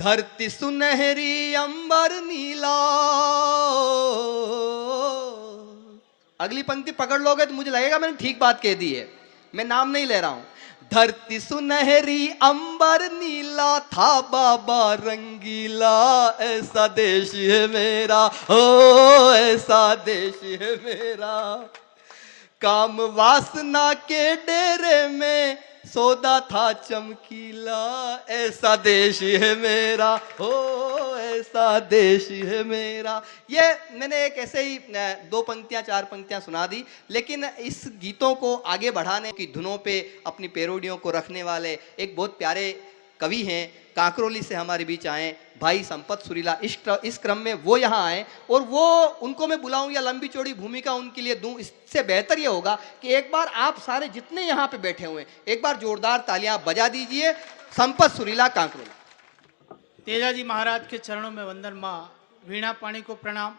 धरती सुनहरी अंबर नीला। अगली पंक्ति पकड़ लोगे तो मुझे लगेगा मैंने ठीक बात कह दी है, मैं नाम नहीं ले रहा हूं। धरती सुनहरी अंबर नीला था बाबा रंगीला, ऐसा देश है मेरा, ओ ऐसा देश है मेरा। काम वासना के डेरे में सौदा था चमकीला, ऐसा देश है मेरा, हो ऐसा देश है मेरा। ये मैंने एक ऐसे ही 2 पंक्तियां 4 पंक्तियां सुना दी, लेकिन इस गीतों को आगे बढ़ाने की धुनों पे अपनी पैरोडियों को रखने वाले एक बहुत प्यारे कवि हैं, कांकरोली से हमारे बीच आए भाई संपत सुरीला। इस क्रम में वो यहाँ आए और वो उनको मैं बुलाऊं या लंबी चौड़ी भूमिका उनके लिए दूं, इससे बेहतर ये होगा कि एक बार आप सारे जितने यहाँ पे बैठे हुए हैं एक बार जोरदार तालियां बजा दीजिए। संपत सुरीला कांकरोली। तेजाजी महाराज के चरणों में वंदन, माँ वीणा पाणी को प्रणाम।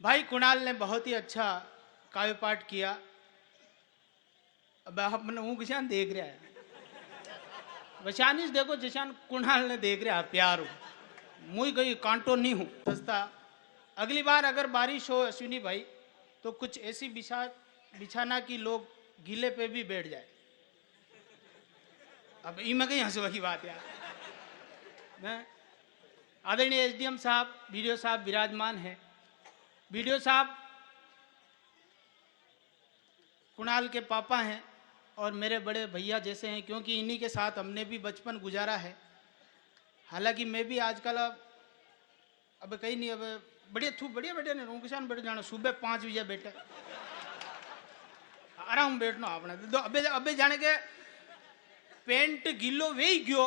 भाई कुणाल ने बहुत ही अच्छा काव्य पाठ किया। अब आप मैंने किसान देख रहा है, वशानिश देखो जिशान कुणाल ने देख रहा है, प्यार मुई गई कांटो नहीं हूँ सस्ता। अगली बार अगर बारिश हो अश्विनी भाई तो कुछ ऐसी बिछाना की लोग गीले पे भी बैठ जाए। अब इनमें कहीं हंसवा की बात यार। मैं आदरणीय एसडीएम साहब, बीडीओ साहब विराजमान है। बीडीओ साहब कुणाल के पापा हैं और मेरे बड़े भैया जैसे हैं, क्योंकि इन्हीं के साथ हमने भी बचपन गुजारा है। हालांकि मैं भी आजकल अब कहीं नहीं, अब बढ़िया बेटे ने किसान बैठ जाना सुबह 5 बजे बैठे आराम बैठना आपने तो अबे जाने के पेंट गिलो वे गयो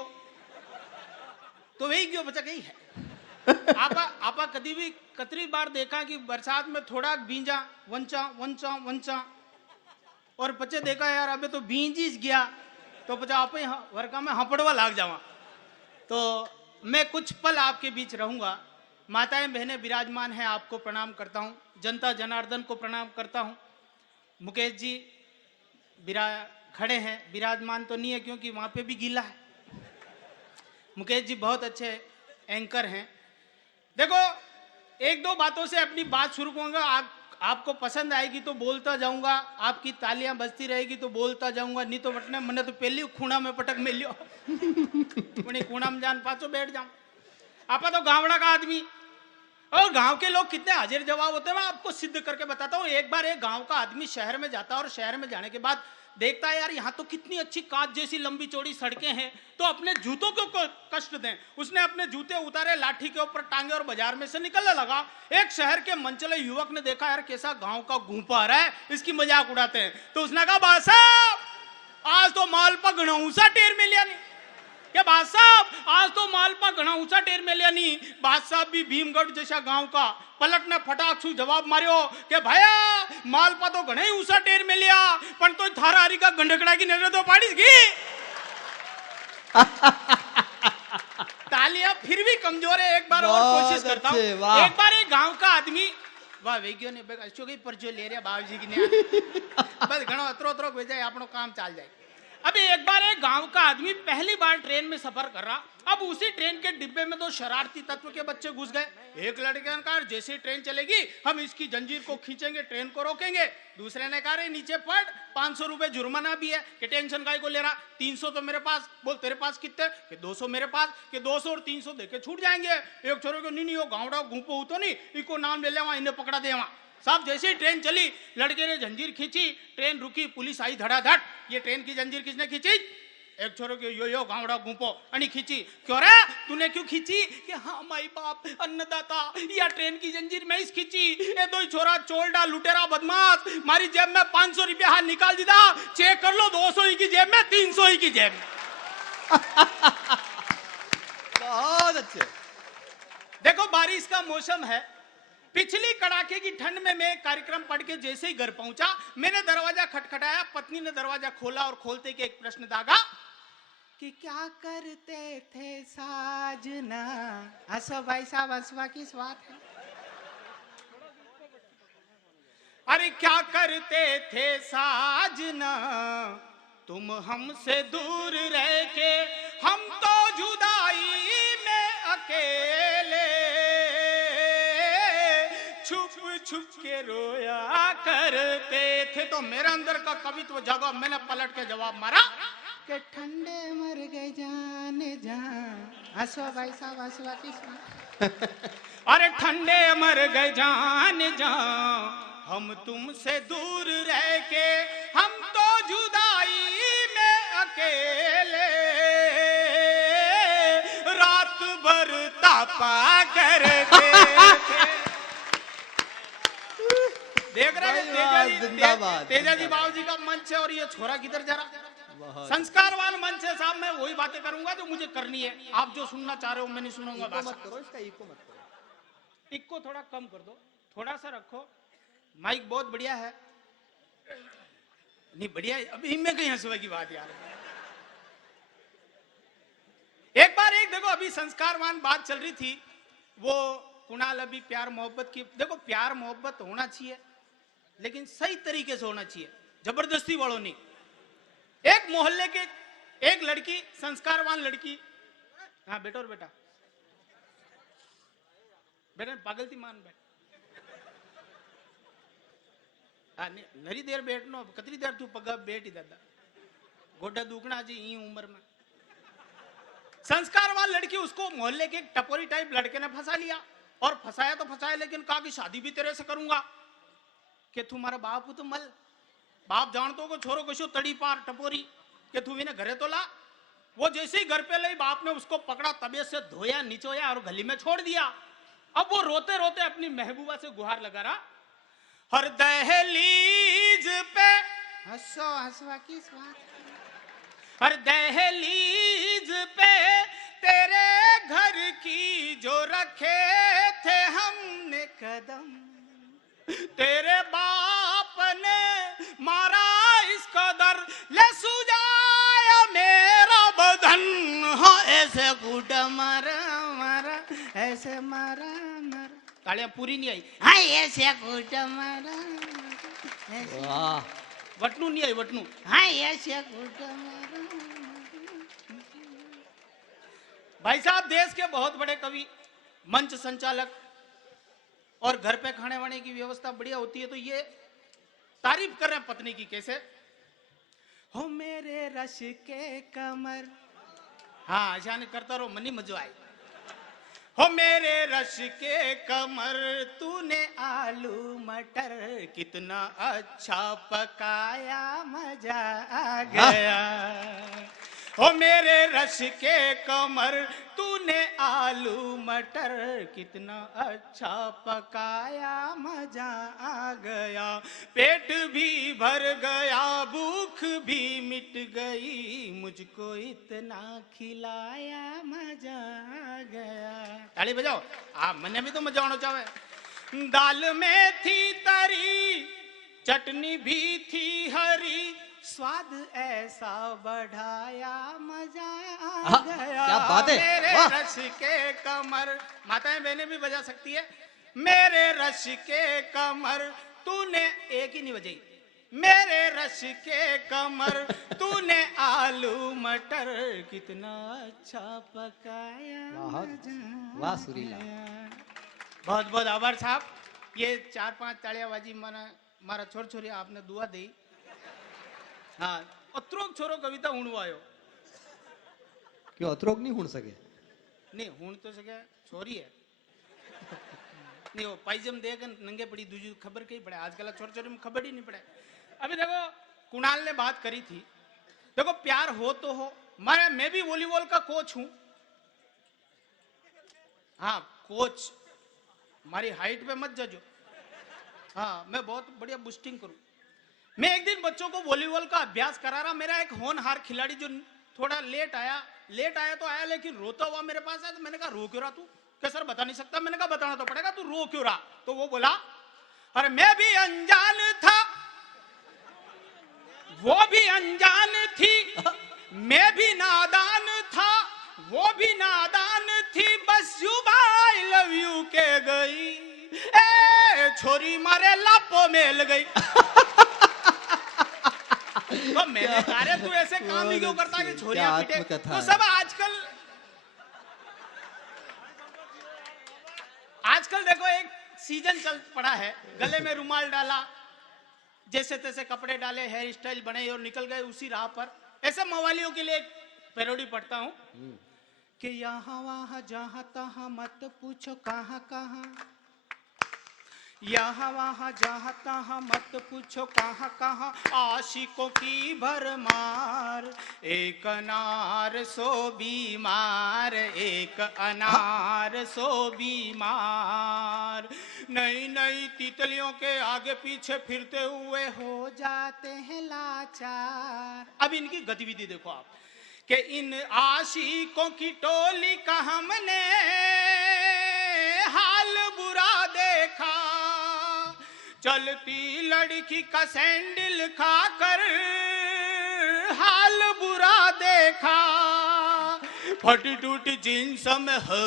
तो वे गयो बचा कहीं है। आपा कभी भी कतरी बार देखा कि बरसात में थोड़ा भींजा वंचा वंचा वंचा और पचे देखा यार अबे तो भींजीस गया तो पचा आप वर्का में हपड़वा लाग जावा। तो मैं कुछ पल आपके बीच रहूंगा। माताएं बहनें विराजमान हैं, आपको प्रणाम करता हूं। जनता जनार्दन को प्रणाम करता हूं। मुकेश जी खड़े हैं, विराजमान तो नहीं है क्योंकि वहां पे भी गीला है। मुकेश जी बहुत अच्छे एंकर हैं। देखो 1-2 बातों से अपनी बात शुरू करूंगा। आपको पसंद आएगी तो बोलता जाऊंगा, आपकी तालियां बजती रहेगी तो बोलता जाऊंगा, नहीं तो बटने मैंने तो पहली खूणा में पटक में लियो खूणा में जान पाचो बैठ जाऊं। आपा तो गावड़ा का आदमी और गांव के लोग कितने हाजिर जवाब होते हैं मैं आपको सिद्ध करके बताता हूँ। एक बार एक गांव का आदमी शहर में जाता है और शहर में जाने के बाद देखता है यार यहाँ तो कितनी अच्छी कांच जैसी लंबी चौड़ी सड़कें हैं, तो अपने जूतों को कष्ट दें। उसने अपने जूते उतारे, लाठी के ऊपर टांगे और बाजार में से निकलने लगा। एक शहर के मनचले युवक ने देखा यार कैसा गांव का घूंपा आ रहा है, इसकी मजाक उड़ाते हैं। तो उसने कहा बात साहब आज तो माल पर घना ऊंचा टेर में लिया नहीं, क्या बात साहब आज तो माल पर घना ऊंचा टेर में लिया नहीं। बात साहब भी भीमगढ़ जैसा गांव का पलट ने फटाक से जवाब मारियो कि भैया माल पर तो घना ही ऊंचा टेर में लिया पण तो थारा हरी का गंडकड़ा की नजर तो पाड़ी की तालियां फिर भी कमजोर है। एक बार और कोशिश करता हूं। एक बार एक गांव का आदमी वाह वेगियो ने अच्छो गई पर जो ले रहा बाबूजी की ने बस घणो अतरो भेजा आपनो काम चाल जाए। अभी एक बार एक गांव का आदमी पहली बार ट्रेन में सफर कर रहा। अब उसी ट्रेन के डिब्बे में 2 शरारती तत्व के बच्चे घुस गए। एक लड़के ने कहा जैसे ट्रेन चलेगी हम इसकी जंजीर को खींचेंगे, ट्रेन को रोकेंगे। दूसरे ने कहा नीचे पड़ 500 रुपए जुर्माना भी है कि टेंशन काय को ले रहा, 300 तो मेरे पास। बोल तेरे पास कितने कि 200 मेरे पास कि 200 और 300 देके छूट जाएंगे। एक छोरे को नहीं वो गाँवड़ा घूपो हो तो नहीं इको नाम ले ले वहां इन्हें पकड़ा दे वहां। साहब जैसे ही ट्रेन चली लड़के ने जंजीर खींची, ट्रेन रुकी, पुलिस आई धड़ाधड़। ये ट्रेन की जंजीर किसने खींची? एक छोरे के यो गावड़ा गुंपो अनि खींची। क्यों रे तूने क्यों खींची? कि हाँ माई बाप अन्नदाता या ट्रेन की जंजीर में इस खींची। ये 2 छोरा चोलडा लुटेरा बदमाश मारी जेब में 500 रुपया हाथ निकाल दिया। चेक कर लो 200 ही की जेब में, 300 ही की जेब में। बहुत अच्छे। देखो बारिश का मौसम है, पिछली कड़ाके की ठंड में मैं कार्यक्रम पढ़ के जैसे ही घर पहुंचा मैंने दरवाजा खटखटाया, पत्नी ने दरवाजा खोला और खोलते के एक प्रश्न दागा कि क्या करते थे साजना। हंसो भाई साहब, हंसवा की बात है। अरे क्या करते थे साजना तुम हमसे दूर रह के छुप के रोया करते थे। तो मेरे अंदर का कवित्व जागा, मैंने पलट के जवाब मारा कि ठंडे मर गए जाने जा। हंसो भाई साहब, हंसवा किस अरे ठंडे मर गए जाने जा, हम तुमसे दूर रह के, हम तो जुदाई में अकेले रात भर तापा करते थे। देख रहे हैं जिंदाबाद, तेजा जी बाबू जी का मंच है और ये छोरा किधर जा रहा। संस्कारवान मंच है साहब, मैं वही बातें करूंगा जो मुझे करनी है। आप जो सुनना चाह रहे हो मैं नहीं सुनूंगा। मत करो इसका, इको मत करो, इको थोड़ा कम कर दो, थोड़ा सा रखो। माइक बहुत बढ़िया है, नहीं बढ़िया है। अभी इनमें कहीं हंसुआ की बात यार। एक बार एक देखो, अभी संस्कारवान बात चल रही थी, वो कुणाल अभी प्यार मोहब्बत की। देखो प्यार मोहब्बत होना चाहिए, लेकिन सही तरीके से होना चाहिए, जबरदस्ती वालों नहीं। एक मोहल्ले के एक लड़की, संस्कारवान लड़की, हाँ बेटो और बेटा बेटा पागल थी मान बैठ। नरी देर बैठनो, कतरी देर तू पगा बैठी दादा, गोडा दुखना जी ई उम्र में। संस्कारवान लड़की, उसको मोहल्ले के एक टपोरी टाइप लड़के ने फंसा लिया। और फंसाया तो फंसाया, लेकिन कहा कि शादी भी तेरे से करूंगा। कि तुम्हारा बाप तो मल, बाप जानतो को छोरो कशो तड़ी पार टपोरी, कि तू इन्हें घरे तो ला। वो जैसे ही घर पे लाई, बाप ने उसको पकड़ा, तबीयत से धोया, निचोया और गली में छोड़ दिया। अब वो रोते रोते अपनी महबूबा से गुहार लगा रहा, हर दहलीज पे हंसो हंसवा किस बात, हर दहलीज पे तेरे घर की जो रखे थे हमने कदम, तेरे बाप ने मारा इस कदर ले सुजाया मेरा बदन। हाँ ऐसे कूटा मारा मारा, ऐसे मारा मारा। तालियां पूरी नहीं आई। हाँ ऐसे कूटा मारा, वटनू नहीं आई, वटनू। हाँ ऐसे कूटा मारा। भाई साहब देश के बहुत बड़े कवि, मंच संचालक, और घर पे खाने वाने की व्यवस्था बढ़िया होती है, तो ये तारीफ कर रहे हैं पत्नी की। कैसे? हो मेरे रश के कमर, हाँ शान करता रहो, मनी मजो आए। हो मेरे रश के कमर, तूने आलू मटर कितना अच्छा पकाया, मजा आ गया। हो मेरे रश के कमर, तूने आलू मटर कितना अच्छा पकाया, मजा आ गया। पेट भी भर गया, भूख भी मिट गई, मुझको इतना खिलाया, मजा आ गया। ताली बजाओ, आप मने भी तो मजा आना चाहे। दाल में थी तरी, चटनी भी थी हरी, स्वाद ऐसा बढ़ाया, मजा आ गया। क्या बात है, मेरे रस के कमर, माताएं बहनें भी बजा सकती है। मेरे रस के कमर, तूने एक ही नहीं बजाई। मेरे रस के कमर, तूने आलू मटर कितना अच्छा पकाया, वाह सुरीला। बहुत बहुत आभार साहब। ये 4-5 तालियाबाजी मारा छोर छोरी आपने दुआ दी। हाँ अत्रोक छोरो कविता हुणवायो। क्यों अत्रोक नहीं हुण सके? नहीं हुण तो सके, छोरी है। नहीं वो पाइजम देख नंगे पड़ी, दूजी खबर कहीं पड़े। आजकल छोर छोरी में खबर ही नहीं पड़े। अभी देखो कुणाल ने बात करी थी, देखो प्यार हो तो हो। मैं भी वॉलीबॉल का कोच हूं। हाँ कोच, हमारी हाइट पे मत जजो। हाँ मैं बहुत बढ़िया बूस्टिंग करूं। मैं एक दिन बच्चों को वॉलीबॉल का अभ्यास करा रहा। मेरा एक होनहार खिलाड़ी जो थोड़ा लेट आया तो आया, लेकिन रोता हुआ मेरे पास आया। तो मैंने कहा रो क्यों रहा तू? क्या सर बता नहीं सकता? मैंने कहा बताना तो पड़ेगा, तू रो क्यों रहा? तो वो बोला, अरे मैं भी अनजान था, वो भी अनजान थी, मैं भी नादान था, वो भी नादान थी, बस युवा आई लव यू के गई, ए छोरी मारे लापो मेल गई। तो मैंने कहा तू ऐसे काम ही क्यों करता कि छोरियां पीटे? तो सब आजकल देखो एक सीजन चल पड़ा है, गले में रुमाल डाला, जैसे तैसे कपड़े डाले, हेयर स्टाइल बनाई और निकल गए उसी राह पर। ऐसे मवालियों के लिए एक पैरोडी पढ़ता हूं कि यहाँ वहां जहां तहां मत पूछो कहां कहां, यहाँ वहां जहां तहां मत पूछो कहां कहां, आशिकों की भरमार, एक अनार सो बीमार, एक अनार सो बीमार, नई नई तितलियों के आगे पीछे फिरते हुए हो जाते हैं लाचार। अब इनकी गतिविधि देखो आप कि इन आशिकों की टोली का हमने हाल बुरा देखा, चलती लड़की का सैंडल खाकर हाल बुरा देखा, फटी टूटी जींस में हो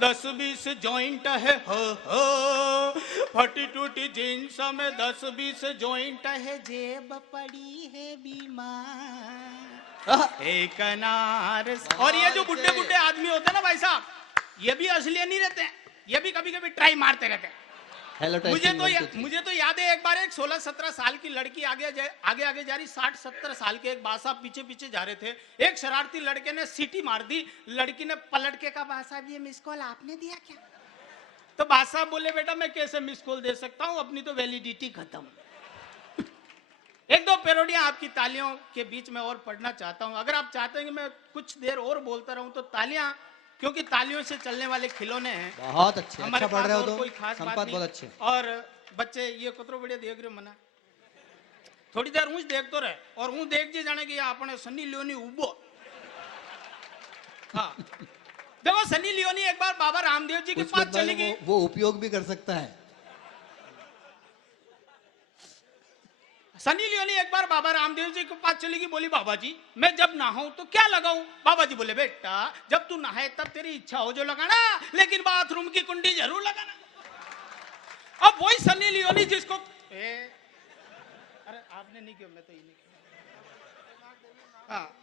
10-20 जॉइंट है हो, फटी टूटी जींस में 10-20 जॉइंट है, जेब पड़ी है बीमार, एक अनार। और ये जो बुड्ढे बुड्ढे आदमी होते हैं ना भाई साहब, ये भी असली नहीं रहते हैं, ये भी कभी कभी ट्राई मारते रहते हैं। मुझे तो याद है एक बार एक 16-17 साल की लड़की आगे जा रही, 60-70 साल के एक बादशाह पीछे पीछे जा रहे थे, एक शरारती लड़के ने सीटी मार दी, लड़की ने पलट के कहा बादशाह ये मिस कॉल आपने दिया क्या? तो बादशाह बोले बेटा मैं कैसे मिस कॉल दे सकता हूं, अपनी तो वैलिडिटी खत्म। एक दो पैरोडियां आपकी तालियों के बीच में और पढ़ना चाहता हूं। अगर आप चाहते हैं कि मैं कुछ देर और बोलता रहूं तो तालियां, क्योंकि तालियों से चलने वाले खिलौने हैं। बहुत अच्छे, हमारे अच्छा पढ़ रहे हो तो कोई खास बात नहीं। बहुत अच्छे। और बच्चे ये कतरो बढ़िया देख रहे मना, थोड़ी देर ऊंच देख तो रहे, और ऊं देख जी जाने कि आपने सनी लियोनी उबो। हाँ देखो सनी लियोनी एक बार बाबा रामदेव जी के पास चली गई, वो उपयोग भी कर सकता है। सनी लियोनी एक बार बाबा रामदेव जी के पास चली गई, बोली बाबा जी मैं जब नहाऊं तो क्या लगाऊं? बाबा जी बोले बेटा जब तू नहाए तब तेरी इच्छा हो जो लगाना, लेकिन बाथरूम की कुंडी जरूर लगाना। अब वही सनी लियोनी जिसको अरे आपने नहीं किया, मैं तो ये नहीं किया। हाँ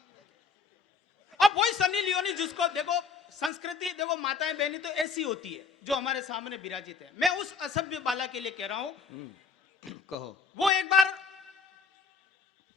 अब वही सनी लियोनी जिसको देखो संस्कृति, देखो माताएं बहनी तो ऐसी होती है जो हमारे सामने विराजित है। मैं उस असभ्य बाला के लिए कह रहा हूं, कहो। वो एक बार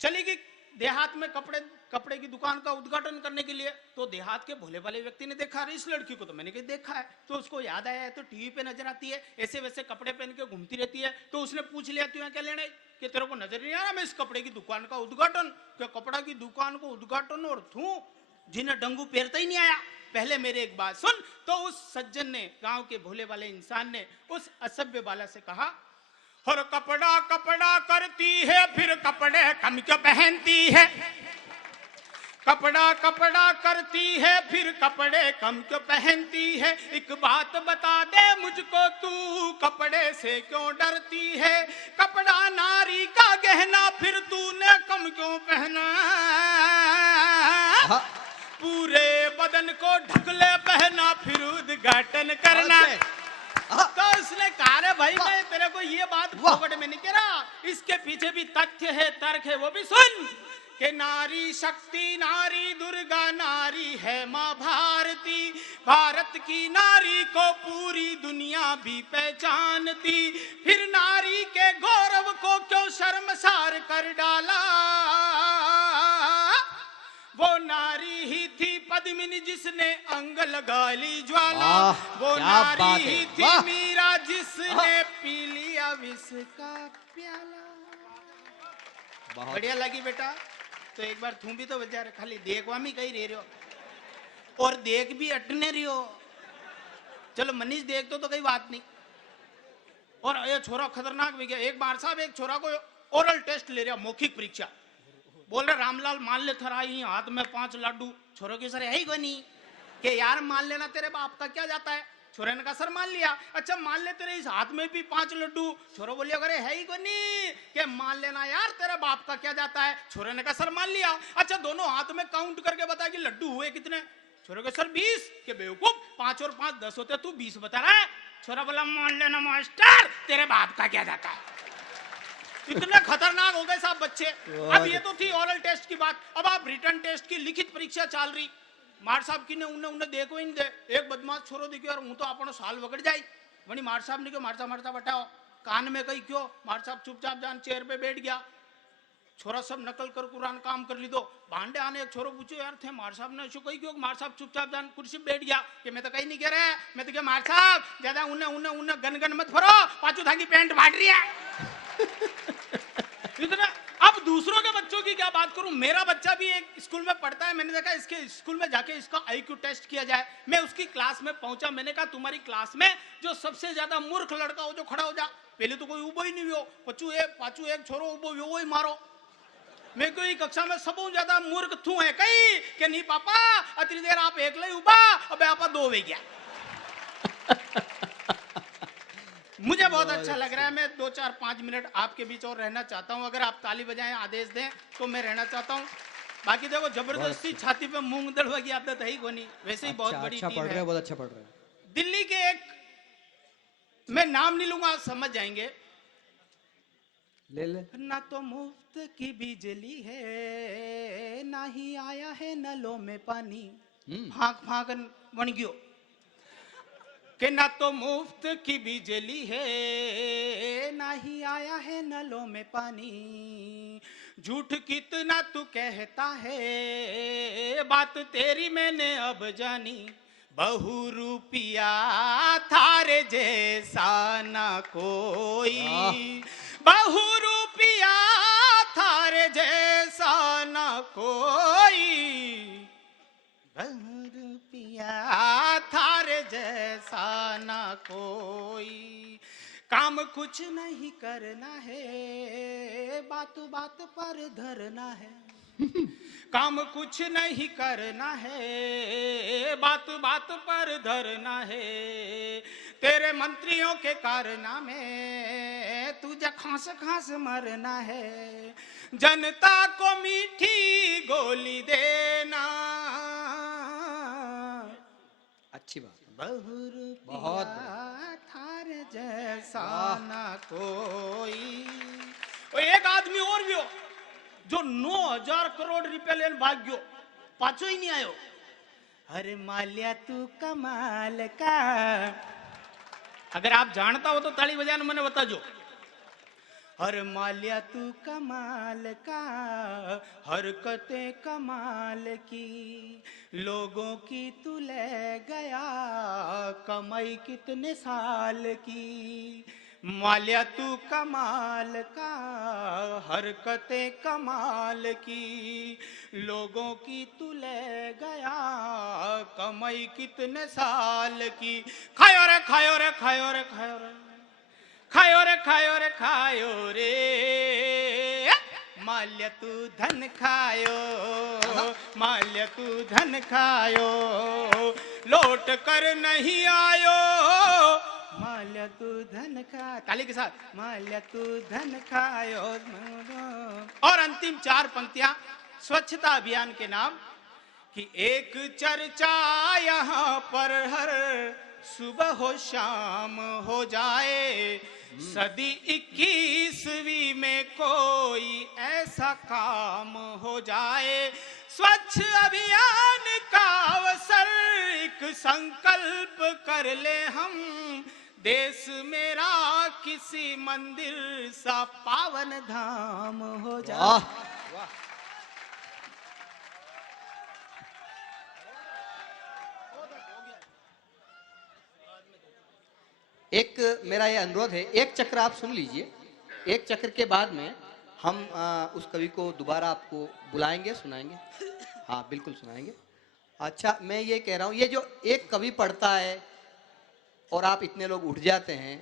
चली गई देहात में कपड़े की दुकान का उद्घाटन करने के लिए। तो देहात के भोले वाले व्यक्ति ने देखा अरे इस लड़की को तो मैंने कहीं देखा है, तो उसको याद आया है तो टीवी पे नजर आती है, ऐसे वैसे कपड़े पहन के घूमती रहती है। तो उसने पूछ लिया तू यहाँ क्या लेने, कि तेरे को नजर नहीं आ रहा मैं इस कपड़े की दुकान का उद्घाटन, क्या कपड़ा की दुकान को उद्घाटन और थू जिन्हें डंगू पेरता ही नहीं आया। पहले मेरे एक बात सुन। तो उस सज्जन ने, गांव के भोले वाले इंसान ने उस असभ्य बाला से कहा और कपड़ा कपड़ा करती है फिर कपड़े कम क्यों पहनती है, कपड़ा कपड़ा करती है फिर कपड़े कम क्यों पहनती है, एक बात बता दे मुझको तू कपड़े से क्यों डरती है, कपड़ा नारी का गहना फिर तूने कम क्यों पहना, पूरे बदन को ढक ले पहना फिर उद्घाटन करना। तो उसने कहा रे भाई मैं तेरे को ये बात फोकट में नहीं कह रहा, इसके पीछे भी तथ्य है, तर्क है, वो भी सुन कि नारी शक्ति, नारी दुर्गा, नारी है माँ भारती, भारत की नारी को पूरी दुनिया भी पहचानती, फिर नारी के गौरव को क्यों शर्मसार कर डाला, वो नारी ही थी पद्मिनी जिसने अंग लगा ली ज्वाला, वो नारी ही थी मीरा जिसने पी लिया विष का प्याला। बढ़िया लगी बेटा, तो एक बार तू भी तो बजा रहे, खाली देखवा में कहीं रह रहे हो और देख भी अटने रही हो। चलो मनीष देख तो कई बात नहीं। और ये छोरा खतरनाक भी गया। एक बार साहब एक छोरा को ओरल टेस्ट ले रहा, मौखिक परीक्षा, बोल रहे रामलाल मान ले थरा ही हाथ में 5 लड्डू। छोरों के सर है ही कोई नहीं कि यार मान लेना तेरे बाप का क्या जाता है। छोरे ने कहा सर मान लिया। अच्छा मान ले तेरे इस हाथ में भी 5 लड्डू। छोरो बोले अरे है ही कोई नहीं कि मान लेना यार तेरे बाप का क्या जाता है। छोरे ने कहा सर मान लिया। अच्छा दोनों हाथ में काउंट करके बता कि लड्डू हुए कितने। छोरे के सर 20 के बेवकूफ 5 और 5 10 होते, तू 20 बता रहा है। छोरा बोला मान लेना मास्टर तेरे बाप का क्या जाता है। इतने खतरनाक हो गए साहब बच्चे। अब ये तो थी ओरल टेस्ट की बात, अब आप रिटर्न टेस्ट की लिखित परीक्षा चल रही। मार साहब की ने उन्हें देखो इन दे एक बदमाश छोरो दिखे और हूं तो अपनो साल वगड़ जाए। वनी मार साहब ने क्यों मारसा मारसा बटाओ कान में कही क्यों मार साहब चुपचाप जान चेयर पे बैठ गया छोरा सब नकल कर कुरान काम कर ली दो भांडे आने एक छोरो पूछो यार थे मार साहब ने ऐसे कही क्यों मार साहब चुपचाप जान कुर्सी बैठ गया कि मैं तो कहीं नहीं कह रहा मैं तो क्या मार साहब ज्यादा उन्हें उन्हें उन्हें गन गन मत फरो पाचू थाकी पैंट फाट रही है इतना अब दूसरों के बच्चों की क्या बात करूं मेरा बच्चा भी एक स्कूल में पढ़ता है मैंने देखा इसके स्कूल में जाके इसका आईक्यू टेस्ट किया जाए मैं उसकी क्लास में पहुंचा मैंने कहा तुम्हारी क्लास में जो सबसे ज्यादा मूर्ख लड़का हो जो खड़ा हो जा पहले तो कोई उबो ही नहीं हो पाचू एक छोरो उबो वो ही मारो मैं कोई कक्षा में सबों ज्यादा मूर्ख थू है कहीं कि नहीं पापा अतरी देर आप एक ले उबा अबे आपा दो वे गया मुझे बहुत अच्छा लग रहा है मैं 2-4-5 मिनट आपके बीच और रहना चाहता हूं अगर आप ताली बजाएं आदेश दें तो मैं रहना चाहता हूं बाकी देखो जबरदस्ती छाती पे मूंग दड़वा की आदत है ही कोनी वैसे ही बहुत बड़ी अच्छा टीम पढ़ रहे है हो बहुत अच्छा पढ़ रहे हो दिल्ली के एक मैं नाम नहीं लूंगा आप समझ जाएंगे ले ले ना तो मुफ्त की बिजली है ना ही आया है नलों में पानी फाक फाक बन गयो कि ना तो मुफ्त की बिजली है ना ही आया है नलों में पानी झूठ कितना तू कहता है बात तेरी मैंने अब जानी बहु रुपिया थारे जैसा ना कोई बहु रुपिया थारे जैसा ना कोई बहु रुपिया थारे जैसा ना कोई काम कुछ नहीं करना है बात बात पर धरना है काम कुछ नहीं करना है बात बात पर धरना है तेरे मंत्रियों के कारनामे तुझे खांस खांस मरना है जनता को मीठी गोली देना अच्छी बात बहुत थार जैसा ना कोई एक आदमी और भी हो जो 9,000 करोड़ रुपया लेन भाग गयो पाचो ही नहीं आयो अरे माल्या तू कमाल का अगर आप जानता हो तो ताली बजाना मैंने बता जो अरे माल्या तू कमाल का हरकतें कमाल की लोगों की तू ले गया कमाई कितने साल की माल्या तू कमाल का हरकतें कमाल की लोगों की तू ले गया कमाई कितने साल की खायो रे खायो रे खायो रे खायो रे खायो रे खायो रे खायो रे माल्या तू धन खायो माल्या तू धन खायो लौट कर नहीं आयो माल्या तू धन खा ताली के साथ माल्या तू धन खायो और अंतिम 4 पंक्तियां स्वच्छता अभियान के नाम कि एक चर्चा यहाँ पर हर सुबह हो शाम हो जाए सदी 21वीं में कोई ऐसा काम हो जाए स्वच्छ अभियान का अवसर एक संकल्प कर ले हम देश मेरा किसी मंदिर सा पावन धाम हो जाए एक मेरा ये अनुरोध है एक चक्र आप सुन लीजिए एक चक्र के बाद में हम उस कवि को दोबारा आपको बुलाएंगे सुनाएंगे हाँ बिल्कुल सुनाएंगे अच्छा मैं ये कह रहा हूँ ये जो एक कवि पढ़ता है और आप इतने लोग उठ जाते हैं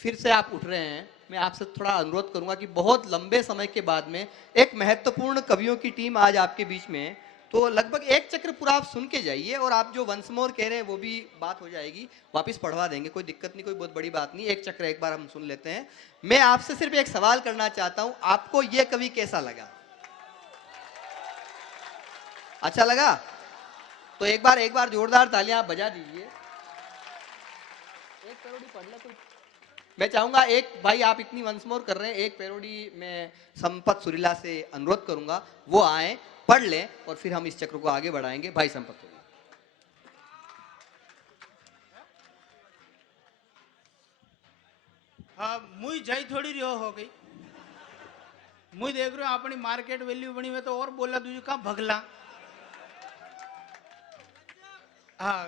फिर से आप उठ रहे हैं मैं आपसे थोड़ा अनुरोध करूंगा कि बहुत लंबे समय के बाद में एक महत्वपूर्ण कवियों की टीम आज आपके बीच में है तो लगभग एक चक्र पूरा आप सुन के जाइए और आप जो वंस मोर कह रहे हैं वो भी बात हो जाएगी वापस पढ़वा देंगे कोई दिक्कत नहीं कोई बहुत बड़ी बात नहीं एक चक्र एक बार हम सुन लेते हैं मैं आपसे सिर्फ एक सवाल करना चाहता हूं आपको ये कवि कैसा लगा अच्छा लगा तो एक बार जोरदार तालियां आप बजा दीजिए एक पैरोडी पढ़ ले कोई मैं चाहूंगा एक भाई आप इतनी वंस मोर कर रहे हैं एक पैरोडी मैं संपत सुरीला से अनुरोध करूंगा वो आए पढ़ लें और फिर हम इस चक्र को आगे बढ़ाएंगे भाई संपत सुरीला हाँ मुई जई थोड़ी रियो हो गई मुई देख रहे हो अपनी मार्केट वैल्यू बनी हुई तो और बोला दूसरी का भगला। हाँ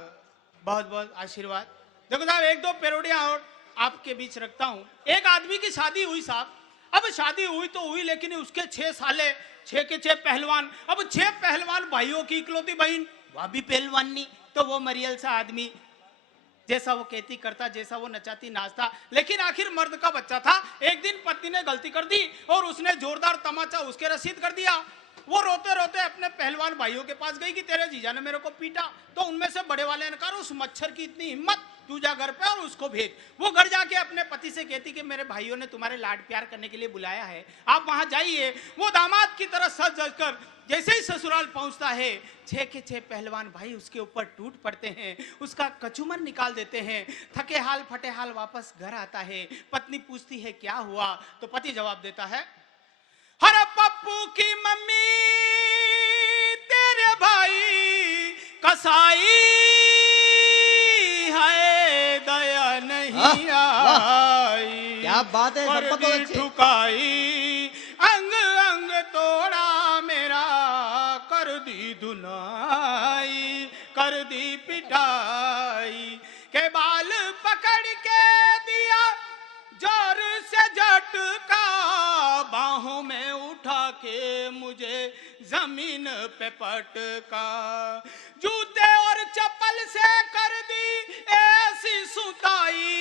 बहुत बहुत आशीर्वाद। देखो साहब एक दो पेरोडियां और आपके बीच रखता हूं। एक आदमी की शादी हुई साहब, अब शादी हुई तो हुई लेकिन उसके 6 साले 6 के 6 पहलवान, अब 6 पहलवान भाइयों की इकलौती बहन वह भी पहलवान नहीं, तो वो मरियल सा आदमी जैसा वो कहती करता जैसा वो नचाती नाचता, लेकिन आखिर मर्द का बच्चा था। एक दिन पत्नी ने गलती कर दी और उसने जोरदार तमाचा उसके रसीद कर दिया। वो रोते रोते अपने पहलवान भाइयों के पास गई कि तेरे जीजा ने मेरे को पीटा। तो उनमें से बड़े वाले ने कहा उस मच्छर की इतनी हिम्मत, तू जा घर पे और उसको भेज। वो घर जाके अपने पति से कहती कि मेरे भाइयों ने तुम्हारे लाड प्यार करने के लिए बुलाया है, आप वहां जाइए। वो दामाद की तरह सज जज कर जैसे ही ससुराल पहुंचता है 6 के 6 पहलवान भाई उसके ऊपर टूट पड़ते हैं, उसका कचूमर निकाल देते हैं। थके हाल फटे हाल वापस घर आता है। पत्नी पूछती है क्या हुआ, तो पति जवाब देता है हर पप्पू की मम्मी तेरे भाई कसाई है, दया नहीं आई, क्या बात है, और संपत बहुत दिल अच्छे। ठुकाई, अंग अंग तोड़ा मेरा, कर दी धुनाई, कर दी पिटाई, के बाल पकड़ के दिया जोर से झटका, बाहों में उठा के मुझे जमीन पे पटका, जूते और चप्पल से कर दी ऐसी सुताई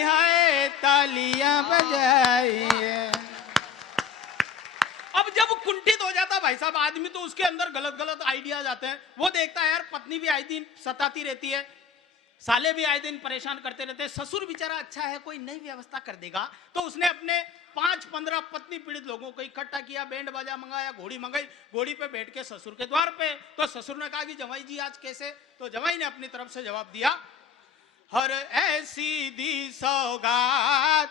है, तालियां बजाई। अब जब कुंठित हो जाता भाई साहब आदमी तो उसके अंदर गलत गलत आइडियाज आते हैं। वो देखता है यार पत्नी भी आए दिन सताती रहती है, साले भी आए दिन परेशान करते रहते हैं, ससुर बेचारा अच्छा है कोई नई व्यवस्था कर देगा। तो उसने अपने 5-15 पत्नी पीड़ित लोगों को इकट्ठा किया, बैंड बाजा मंगाया, घोड़ी मंगाई, घोड़ी पे बैठ के ससुर के द्वार पे। तो ससुर ने कहा कि जवाई जी आज कैसे, तो जवाई ने अपनी तरफ से जवाब दिया हर ऐसी दी सौगात,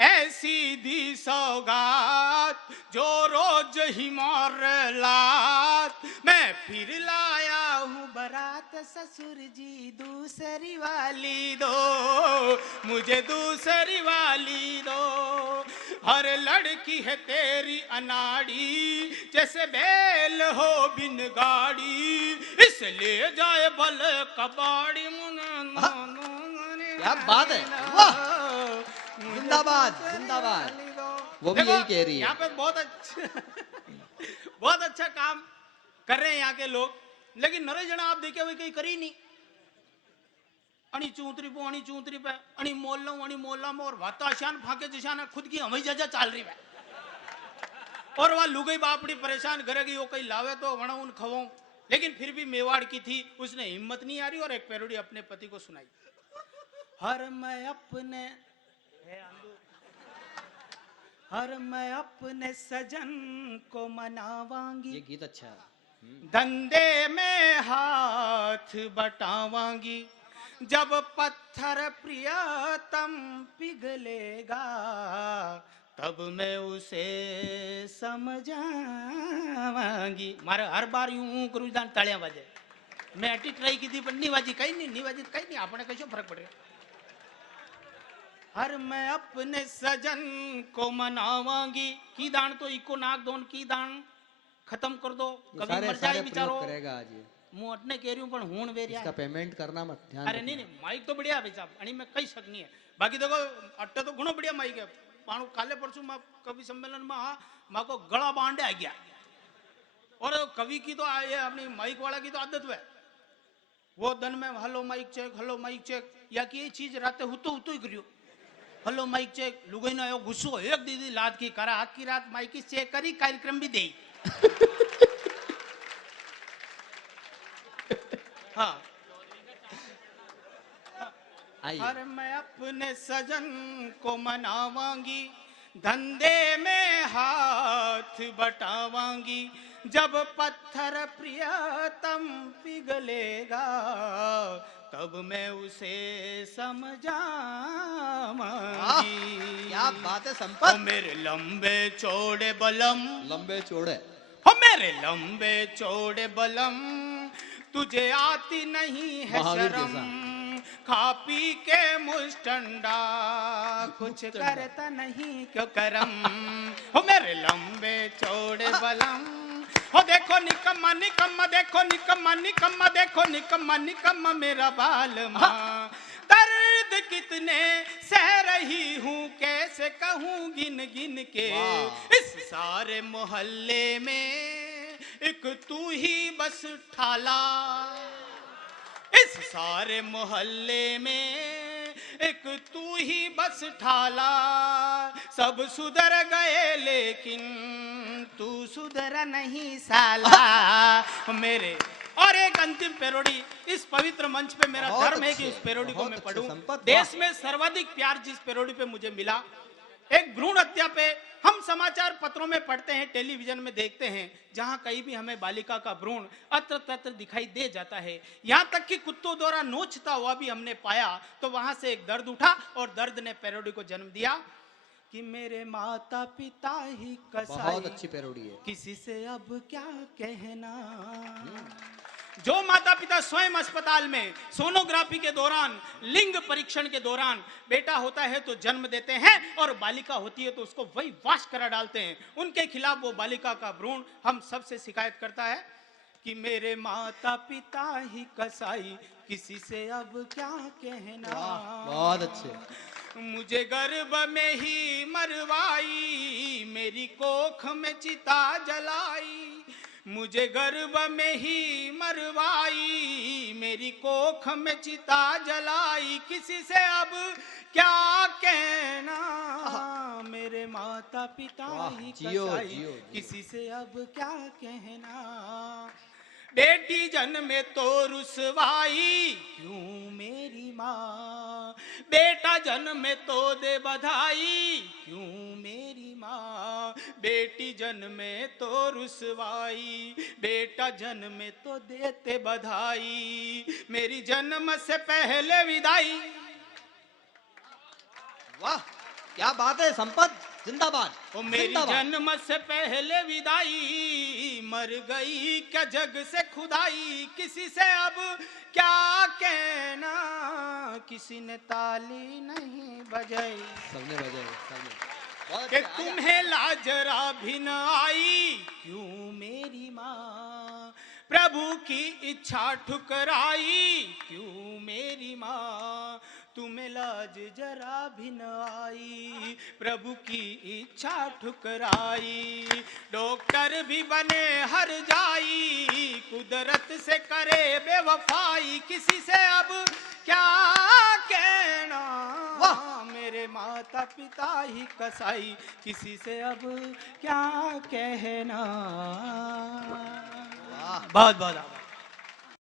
ऐसी दी सौगात जो रोज ही मार लात, मैं फिर लाया हूँ बारात ससुर जी दूसरी वाली दो, मुझे दूसरी वाली दो। हर लड़की है तेरी अनाड़ी जैसे बैल हो बिन गाड़ी, इसलिए जाए बल कबाड़ी। क्या बात है, वाह, जिंदाबाद जिंदाबाद। वो भी यही कह रही है। यहाँ पे बहुत अच्छा बहुत अच्छा काम कर रहे हैं यहाँ के लोग, लेकिन नरे जना आप देखे हुए कहीं करी नहीं। अणी चूतरी पे अणी मोहल्ला में और वाताशान फाके जशान खुद की हमें जजा चाल रही है, और वह लुगई बापड़ी परेशान करेगी वो कहीं लावे तो वणा उन खवो। लेकिन फिर भी मेवाड़ की थी, उसने हिम्मत नहीं आ रही और एक पैरोडी अपने पति को सुनाई। हर मैं अपने सजन को मनावांगी, ये गीत अच्छा है। धंधे में हाथ बटावांगी, जब पत्थर प्रियतम पिघलेगा तब मैं उसे समझावांगी। मारे हर बार यूं करूं जान तालियां बजे, मैं अटी ट्राई की थी पर नहीं बाजी, कहीं नहीं बाजी, कहीं नहीं, आपने कैसे फर्क पड़ेगा। हर मैं अपने सजन को मनावांगी, की दान तो इको नाक दोन की दान खत्म कर दो, कभी मर जाए बेचारो। करेगा आज ये, मुंह अटने कह रही हूं पर हूं वेरिया इसका पेमेंट करना मत, ध्यान अरे नहीं माइक तो बढ़िया है भाई साहब, अणी में कई शक नहीं है। बाकी देखो अट्टे तो घणो बढ़िया माइक है। पाणु काले परसों मां कवि सम्मेलन में मां को गला बांधे आ गया, और कवि की तो ये अपनी माइक वाला की तो आदत है, वो दिन में हेलो माइक चेक, या कि ये चीज राते हुतो ही करियो, हेलो माइक चेक। लुगाई ना आयो गुस्सो एक दीदी लाद की करा हाथ की रात माइक चेक करी, कार्यक्रम भी दे। हाँ हर मैं अपने सजन को मनावांगी, धंधे में हाथ बटावांगी, जब पत्थर प्रियतम पिघलेगा तब मैं उसे समझावांगी। क्या बात है संपत। मेरे लंबे चौड़े बलम, लंबे चौड़े, हो मेरे लंबे चौड़े बलम, तुझे आती नहीं है महावीर शर्म, खा पी के मुस्टंडा, कुछ करता नहीं क्यों करम, हो मेरे लंबे चौड़े बलम, हो देखो निकम्मा निकम्मा, देखो निकम्मा निकम्मा, देखो निकम्मा निकम्मा मेरा बालमा, दर्द कितने सह रही हूँ कैसे कहूँ गिन गिन के, इस सारे मोहल्ले में एक तू ही बस ठाला, इस सारे मोहल्ले में एक तू ही बस ठाला, सब सुधर गए लेकिन तू सुधरा नहीं साला मेरे। और एक अंतिम पैरोडी इस पवित्र मंच पे मेरा धर्म है कि उस पैरोडी को मैं पढ़ूं। देश में सर्वाधिक प्यार जिस पैरोडी पे मुझे मिला, एक भ्रूण हत्या पे हम समाचार पत्रों में पढ़ते हैं, टेलीविजन में देखते हैं, जहां कहीं भी हमें बालिका का भ्रूण अत्र तत्र दिखाई दे जाता है, यहां तक कि कुत्तों द्वारा नोचता हुआ भी हमने पाया, तो वहां से एक दर्द उठा और दर्द ने पैरोडी को जन्म दिया कि मेरे माता पिता ही कसाई। बहुत अच्छी पैरोडी है। किसी से अब क्या कहना। जो माता पिता स्वयं अस्पताल में सोनोग्राफी के दौरान, लिंग परीक्षण के दौरान बेटा होता है तो जन्म देते हैं और बालिका होती है तो उसको वही वाश करा डालते हैं, उनके खिलाफ वो बालिका का भ्रूण हम सबसे शिकायत करता है कि मेरे माता पिता ही कसाई, किसी से अब क्या कहना। बहुत अच्छे। मुझे गर्भ में ही मरवाई, मेरी कोख में चिता जलाई, मुझे गर्भ में ही मरवाई, मेरी कोख में चिता जलाई, किसी से अब क्या कहना, मेरे माता पिता ही कसाई, किसी से अब क्या कहना। बेटी जन्मे तो रुसवाई, क्यों मेरी माँ, बेटा जन्मे तो दे बधाई, क्यों मेरी माँ, बेटी जन्मे तो रुसवाई, बेटा जन्मे तो देते बधाई, मेरी जन्म से पहले विदाई। वाह क्या बात है संपत, जिंदाबाद। ओ मेरी जन्म से पहले विदाई, मर गई क्या जग से खुदाई, किसी से अब क्या कहना, किसी ने ताली नहीं बजाई, सबने बजाई, सबने। कि तुम्हें लाजरा भी न आई, क्यों मेरी माँ, प्रभु की इच्छा ठुकराई, क्यों मेरी माँ, तुम्हें लाज जरा भी न आई, प्रभु की इच्छा ठुकराई, डॉक्टर भी बने हर जाई, कुदरत से करे बेवफाई, किसी से अब क्या कहना, मेरे माता पिता ही कसाई, किसी से अब क्या कहना। बहुत बहुत